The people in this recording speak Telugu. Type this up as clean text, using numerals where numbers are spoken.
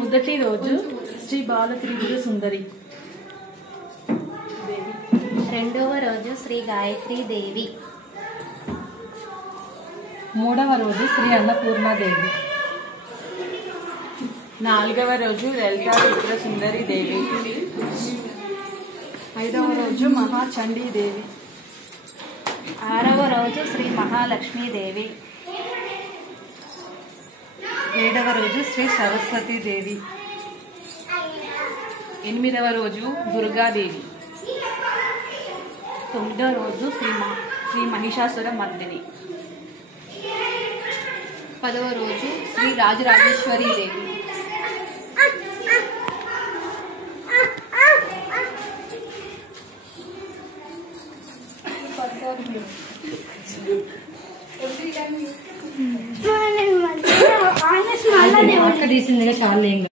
మొదటి రోజు శ్రీ బాల త్రిపుర సుందరి. రెండవ రోజు శ్రీ గాయత్రీ దేవి. మూడవ రోజు శ్రీ అన్నపూర్ణాదేవి. నాలుగవ రోజు లలితా త్రిపుర సుందరి దేవి. ఐదవ రోజు మహాచండీదేవి. ఆరవ రోజు శ్రీ మహాలక్ష్మీదేవి. ఏడవ రోజు శ్రీ సరస్వతీదేవి. ఎనిమిదవ రోజు దుర్గాదేవి. తొమ్మిదవ రోజు శ్రీ మహిషాసుర మర్దిని. 10వ రోజు శ్రీ రాజరాజేశ్వరి దేవి. 11 తీసిందిగా చాలా.